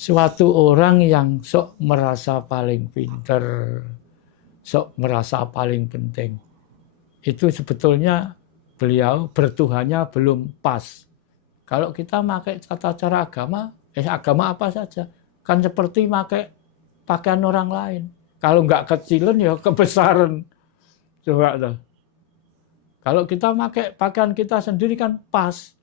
suatu orang yang sok merasa paling pinter, sok merasa paling penting, itu sebetulnya beliau bertuhannya belum pas. Kalau kita pakai tata cara agama, agama apa saja, kan seperti pakai pakaian orang lain. Kalau nggak kecilan ya kebesaran. Coba tuh. Kalau kita pakai pakaian kita sendiri kan pas.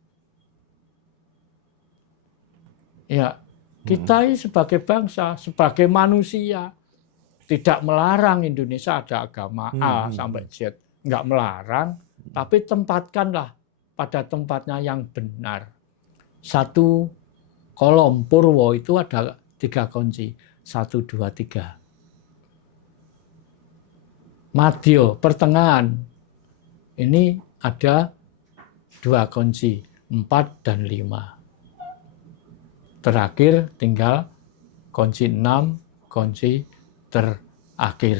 Ya, kita sebagai bangsa, sebagai manusia, tidak melarang Indonesia ada agama A sampai Z. Nggak melarang, tapi tempatkanlah pada tempatnya yang benar. Satu kolom Purwo itu ada 3 kunci. 1, 2, 3. Madya, pertengahan. Ini ada 2 kunci. 4 dan 5. Terakhir tinggal kunci 6, kunci terakhir.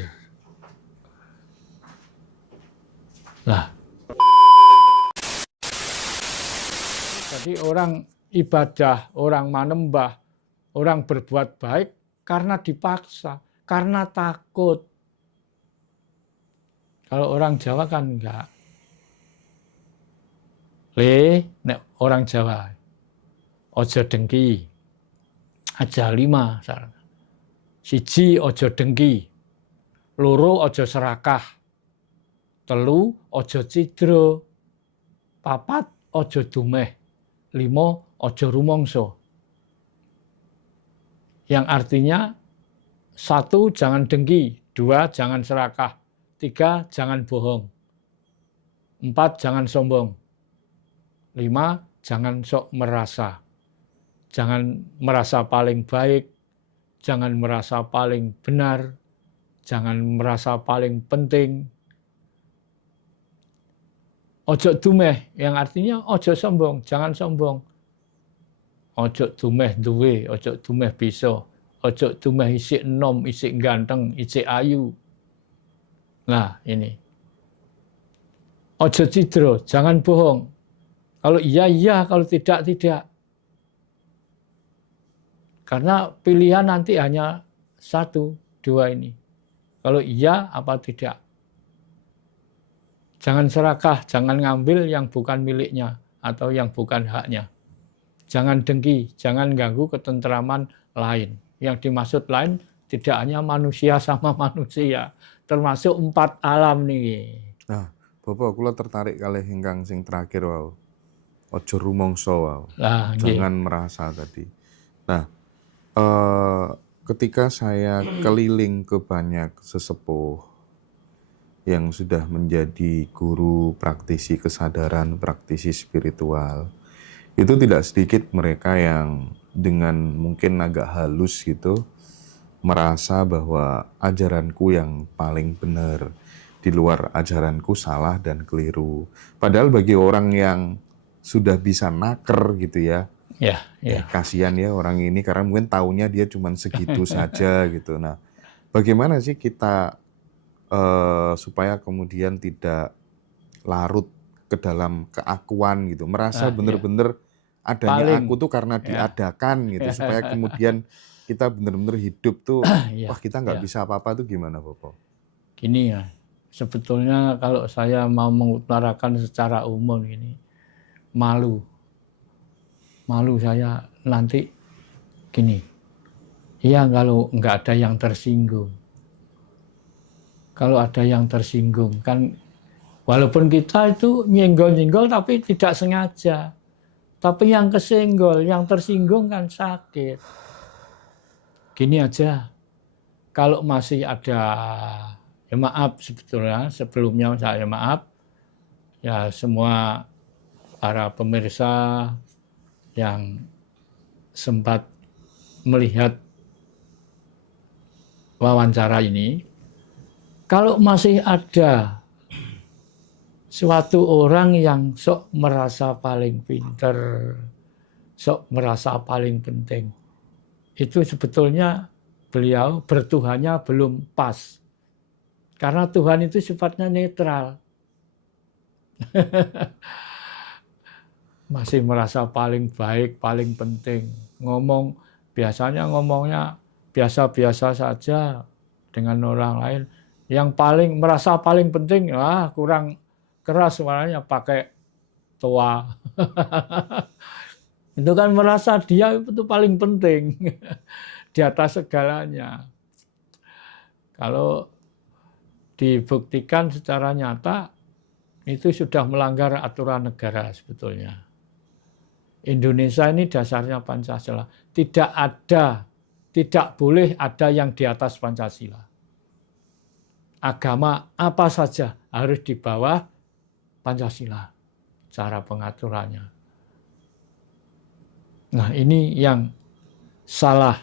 Nah, jadi orang ibadah, orang manembah, orang berbuat baik karena dipaksa, karena takut. Kalau orang Jawa kan enggak. Nek orang Jawa, ojo dengki, aja 5. Siji ojo dengki, loro ojo serakah, telu ojo cidro, 4 ojo dumeh, 5 ojo rumongso. Yang artinya 1 jangan dengki, 2 jangan serakah, 3 jangan bohong, 4 jangan sombong, 5 jangan sok merasa. Jangan merasa paling baik, jangan merasa paling benar, jangan merasa paling penting. Ojo dumeh, yang artinya ojo sombong, jangan sombong. Ojo dumeh duwe, ojo dumeh bisa, ojo dumeh isik enom, isik ganteng, isik ayu. Nah ini. Ojo cidro, jangan bohong. Kalau iya, iya, kalau tidak, tidak. Karena pilihan nanti hanya 1, 2 ini. Kalau iya apa tidak. Jangan serakah, jangan ngambil yang bukan miliknya atau yang bukan haknya. Jangan dengki, jangan ganggu ketentraman lain. Yang dimaksud lain tidak hanya manusia sama manusia, termasuk 4 alam nih. Nah, Bapak kula tertarik kalih ingkang sing terakhir wau. Ojo rumangsa wau. Nah, jangan merasa tadi. Nah, ketika saya keliling ke banyak sesepuh yang sudah menjadi guru, praktisi kesadaran, praktisi spiritual, itu tidak sedikit mereka yang dengan mungkin agak halus gitu, merasa bahwa ajaranku yang paling benar, di luar ajaranku salah dan keliru. Padahal bagi orang yang sudah bisa naker gitu ya, kasihan ya orang ini karena mungkin taunya dia cuma segitu saja gitu. Nah, bagaimana sih kita supaya kemudian tidak larut ke dalam keakuan gitu, merasa benar-benar adanya aku tuh karena diadakan gitu, supaya kemudian kita benar-benar hidup tuh, wah kita nggak bisa apa-apa tuh gimana Bapak? Gini ya, sebetulnya kalau saya mau mengutarakan secara umum ini, malu saya nanti gini, iya kalau nggak ada yang tersinggung. Kalau ada yang tersinggung kan, walaupun kita itu nyenggol-nyenggol tapi tidak sengaja. Tapi yang kesenggol, yang tersinggung kan sakit. Gini aja, kalau masih ada, ya maaf sebetulnya, sebelumnya saya maaf, ya semua para pemirsa yang sempat melihat wawancara ini, kalau masih ada suatu orang yang sok merasa paling pinter, sok merasa paling penting, itu sebetulnya beliau bertuhannya belum pas. Karena Tuhan itu sifatnya netral. Masih merasa paling baik, paling penting. Ngomong biasanya ngomongnya biasa-biasa saja dengan orang lain. Yang paling merasa paling penting, kurang keras suaranya, pakai toa. Itu kan merasa dia itu paling penting di atas segalanya. Kalau dibuktikan secara nyata, itu sudah melanggar aturan negara sebetulnya. Indonesia ini dasarnya Pancasila. Tidak boleh ada yang di atas Pancasila. Agama apa saja harus di bawah Pancasila, cara pengaturannya. Nah, ini yang salah.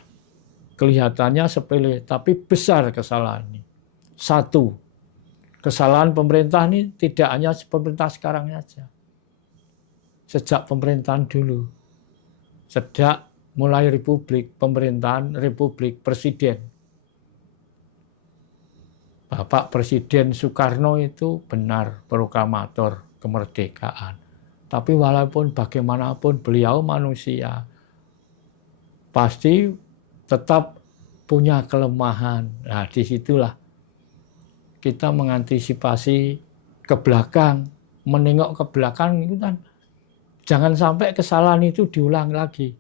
Kelihatannya sepele, tapi besar kesalahan ini. Satu, kesalahan pemerintah ini tidak hanya pemerintah sekarang saja. Sejak pemerintahan dulu. Sejak mulai republik, pemerintahan republik, presiden. Bapak Presiden Soekarno itu benar proklamator kemerdekaan. Tapi walaupun bagaimanapun beliau manusia, pasti tetap punya kelemahan. Nah, disitulah kita mengantisipasi ke belakang, menengok ke belakang itu kan jangan sampai kesalahan itu diulang lagi.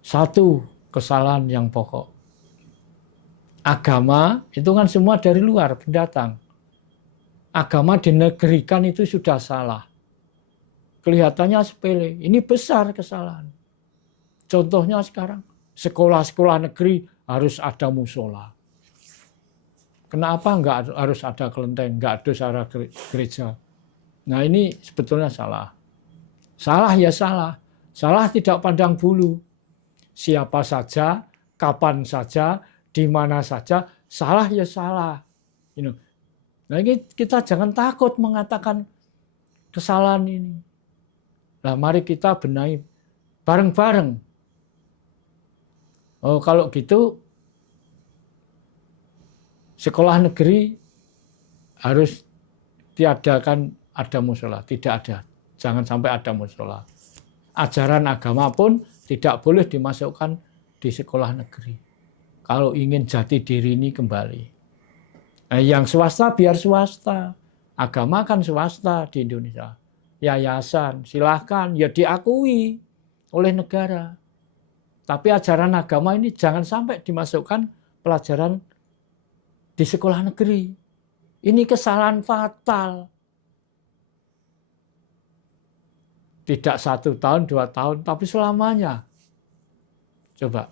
Satu kesalahan yang pokok. Agama itu kan semua dari luar, pendatang. Agama dinegerikan itu sudah salah. Kelihatannya sepele, ini besar kesalahan. Contohnya sekarang, sekolah-sekolah negeri harus ada musola. Kenapa enggak harus ada kelenteng, enggak ada ada gereja? Nah, ini sebetulnya salah. Salah ya salah. Salah tidak pandang bulu. Siapa saja, kapan saja, di mana saja, salah ya salah. Nah, ini kita jangan takut mengatakan kesalahan ini. Nah, mari kita benahi bareng-bareng. Oh, kalau gitu sekolah negeri harus tiadakan ada musola. Tidak ada. Jangan sampai ada musola. Ajaran agama pun tidak boleh dimasukkan di sekolah negeri. Kalau ingin jati diri ini kembali. Nah, yang swasta biar swasta. Agama kan swasta di Indonesia. Yayasan, silahkan, ya diakui oleh negara. Tapi ajaran agama ini jangan sampai dimasukkan pelajaran di sekolah negeri. Ini kesalahan fatal. Tidak 1 tahun, 2 tahun, tapi selamanya. Coba.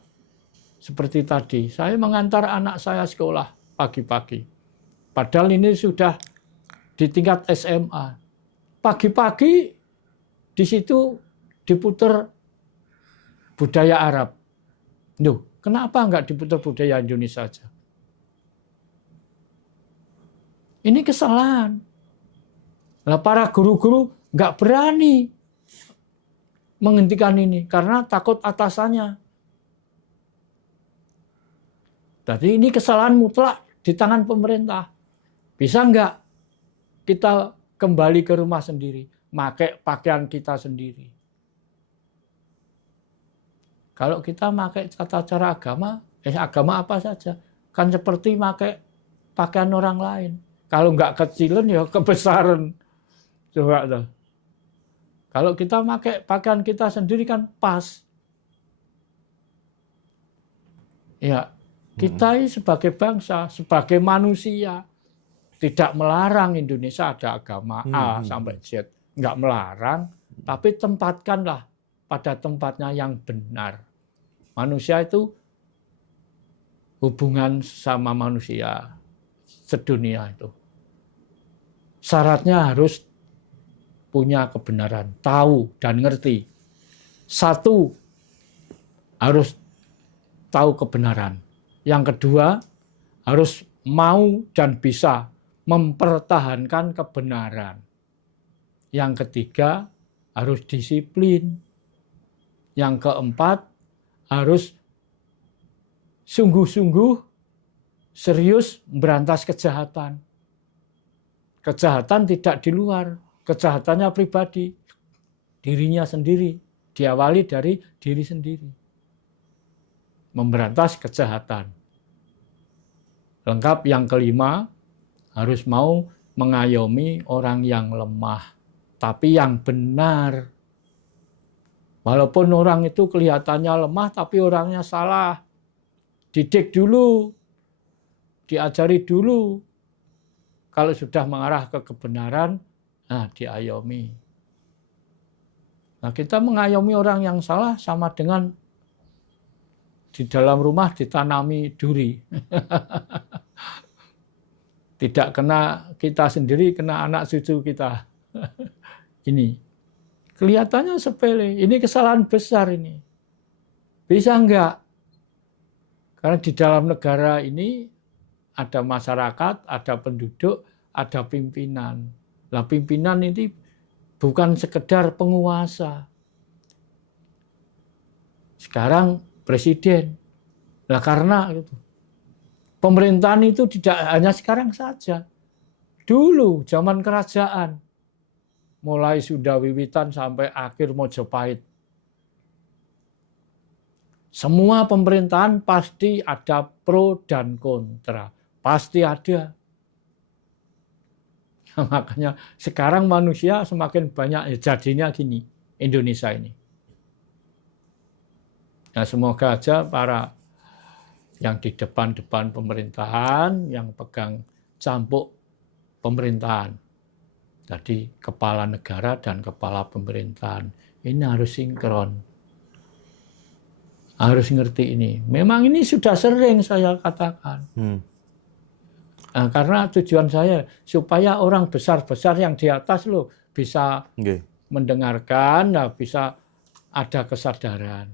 Seperti tadi, saya mengantar anak saya sekolah pagi-pagi. Padahal ini sudah di tingkat SMA. Pagi-pagi di situ diputar budaya Arab. Duh, kenapa enggak diputar budaya Indonesia saja? Ini kesalahan. Nah, para guru-guru enggak berani menghentikan ini karena takut atasannya. Jadi ini kesalahan mutlak di tangan pemerintah. Bisa enggak kita kembali ke rumah sendiri, pakai pakaian kita sendiri. Kalau kita pakai tata cara agama, agama apa saja, kan seperti pakai pakaian orang lain. Kalau enggak kecilan ya kebesaran. Coba tuh. Kalau kita pakai pakaian kita sendiri kan pas. Ya, kita ini sebagai bangsa, sebagai manusia, tidak melarang Indonesia ada agama A sampai Z. Enggak melarang, tapi tempatkanlah pada tempatnya yang benar. Manusia itu hubungan sama manusia sedunia itu. Syaratnya harus punya kebenaran, tahu dan ngerti. Satu, harus tahu kebenaran. Yang kedua, harus mau dan bisa mempertahankan kebenaran. Yang ketiga, harus disiplin. Yang keempat, harus sungguh-sungguh serius berantas kejahatan. Kejahatan tidak di luar, kejahatannya pribadi, dirinya sendiri. diawali dari diri sendiri. Memberantas kejahatan. Lengkap yang kelima, harus mau mengayomi orang yang lemah, tapi yang benar. Walaupun orang itu kelihatannya lemah, tapi orangnya salah. Didik dulu, diajari dulu. Kalau sudah mengarah ke kebenaran, nah diayomi. Nah, kita mengayomi orang yang salah sama dengan di dalam rumah ditanami duri. Tidak kena kita sendiri, kena anak cucu kita. Ini kelihatannya sepele, ini kesalahan besar ini. Bisa enggak? Karena di dalam negara ini ada masyarakat, ada penduduk, ada pimpinan. Nah, pimpinan ini bukan sekedar penguasa. Sekarang presiden. Nah, karena itu pemerintahan itu tidak hanya sekarang saja. Dulu zaman kerajaan, mulai sudah wiwitan sampai akhir Mojopahit. Semua pemerintahan pasti ada pro dan kontra. Pasti ada. Makanya sekarang manusia semakin banyak, jadinya gini, Indonesia ini. Nah, semoga aja para yang di depan-depan pemerintahan, yang pegang cambuk pemerintahan, jadi kepala negara dan kepala pemerintahan, ini harus sinkron. Harus ngerti ini. Memang ini sudah sering saya katakan. Nah, karena tujuan saya supaya orang besar-besar yang di atas loh bisa mendengarkan, nah, bisa ada kesadaran.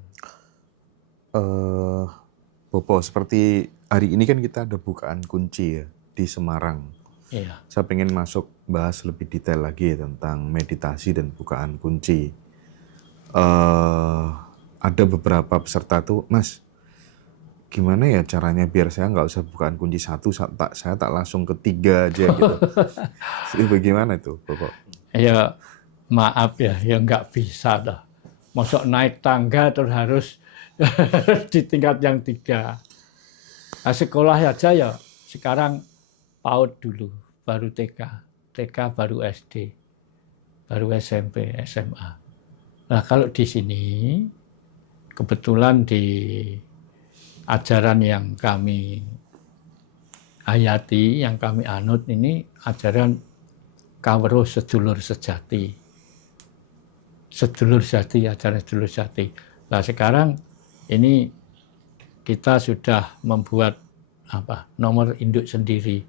Bopo, seperti hari ini kan kita ada bukaan kunci ya di Semarang. Iya. Saya pengen masuk bahas lebih detail lagi tentang meditasi dan bukaan kunci. Ada beberapa peserta tuh, Mas, gimana ya caranya biar saya nggak usah bukaan kunci satu, saya tak langsung ke 3 aja gitu. Bagaimana itu, Bapak? Ya maaf ya nggak bisa dah. Masuk naik tangga terus harus di tingkat yang 3. Nah, sekolah aja ya sekarang PAUD dulu, baru TK baru SD, baru SMP, SMA. Nah, kalau di sini kebetulan di ajaran yang kami hayati, yang kami anut ini ajaran Kaweruh Sedulur Sejati. Sedulur Sejati, ajaran Sedulur Sejati. Nah, sekarang ini kita sudah membuat nomor induk sendiri.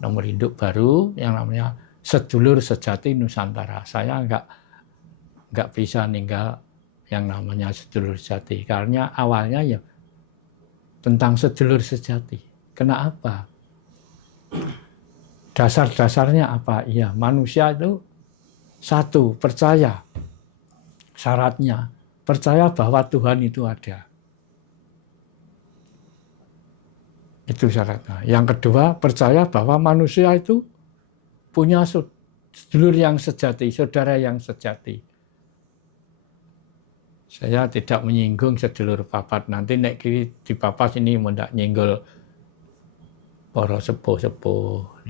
Nomor induk baru yang namanya Sedulur Sejati Nusantara. Saya nggak bisa ninggal yang namanya sedulur sejati. Karena awalnya ya tentang sedulur sejati. Kenapa? Dasar-dasarnya apa? Ya, manusia itu satu, percaya. Syaratnya, percaya bahwa Tuhan itu ada. Itu syaratnya. Yang kedua, percaya bahwa manusia itu punya sedulur yang sejati, saudara yang sejati. Saya tidak menyinggung sedulur papat. Nanti nek kiri di papat ini mendak nyinggol para sepuh-sepuh.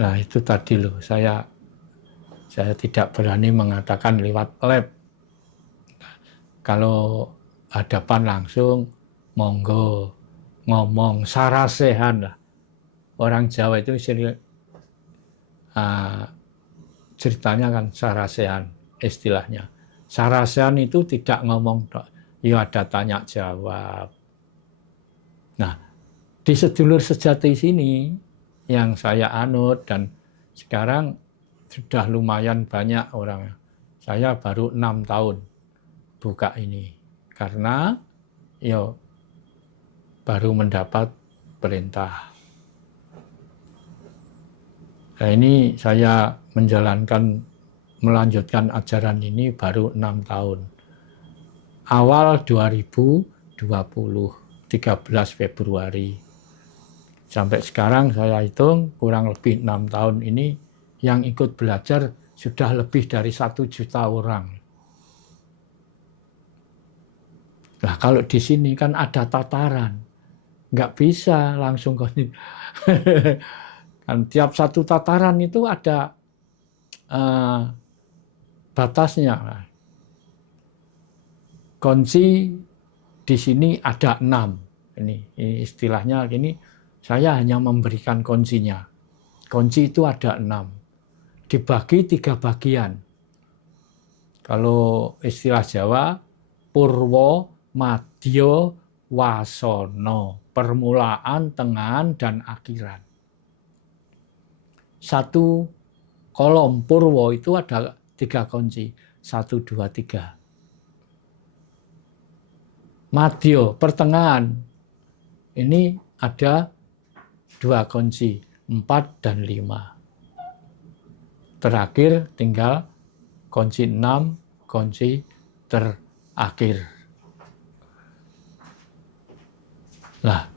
Nah itu tadi loh, saya tidak berani mengatakan lewat lab. Kalau hadapan langsung, monggo ngomong sarasehan lah. Orang Jawa itu ceritanya kan sarasehan istilahnya. Sarasehan itu tidak ngomong, ya ada tanya jawab. Nah, di sedulur sejati sini yang saya anut dan sekarang sudah lumayan banyak orang. Saya baru 6 tahun buka ini karena ya baru mendapat perintah. Nah, ini saya melanjutkan ajaran ini baru 6 tahun. Awal 2020, 13 Februari. Sampai sekarang saya hitung kurang lebih 6 tahun ini yang ikut belajar sudah lebih dari 1 juta orang. Nah, kalau di sini kan ada tataran, nggak bisa langsung kunci. Kan tiap satu tataran itu ada batasnya. Kunci di sini ada 6. Ini istilahnya gini, saya hanya memberikan kuncinya. Kunci itu ada 6. Dibagi 3 bagian. Kalau istilah Jawa, purwo, madya, wasana. Permulaan, tengahan, dan akhiran. Satu kolom purwo itu ada 3 kunci. 1, 2, 3. Madya, pertengahan. Ini ada 2 kunci. 4 dan 5. Terakhir tinggal kunci 6, kunci terakhir. Nah,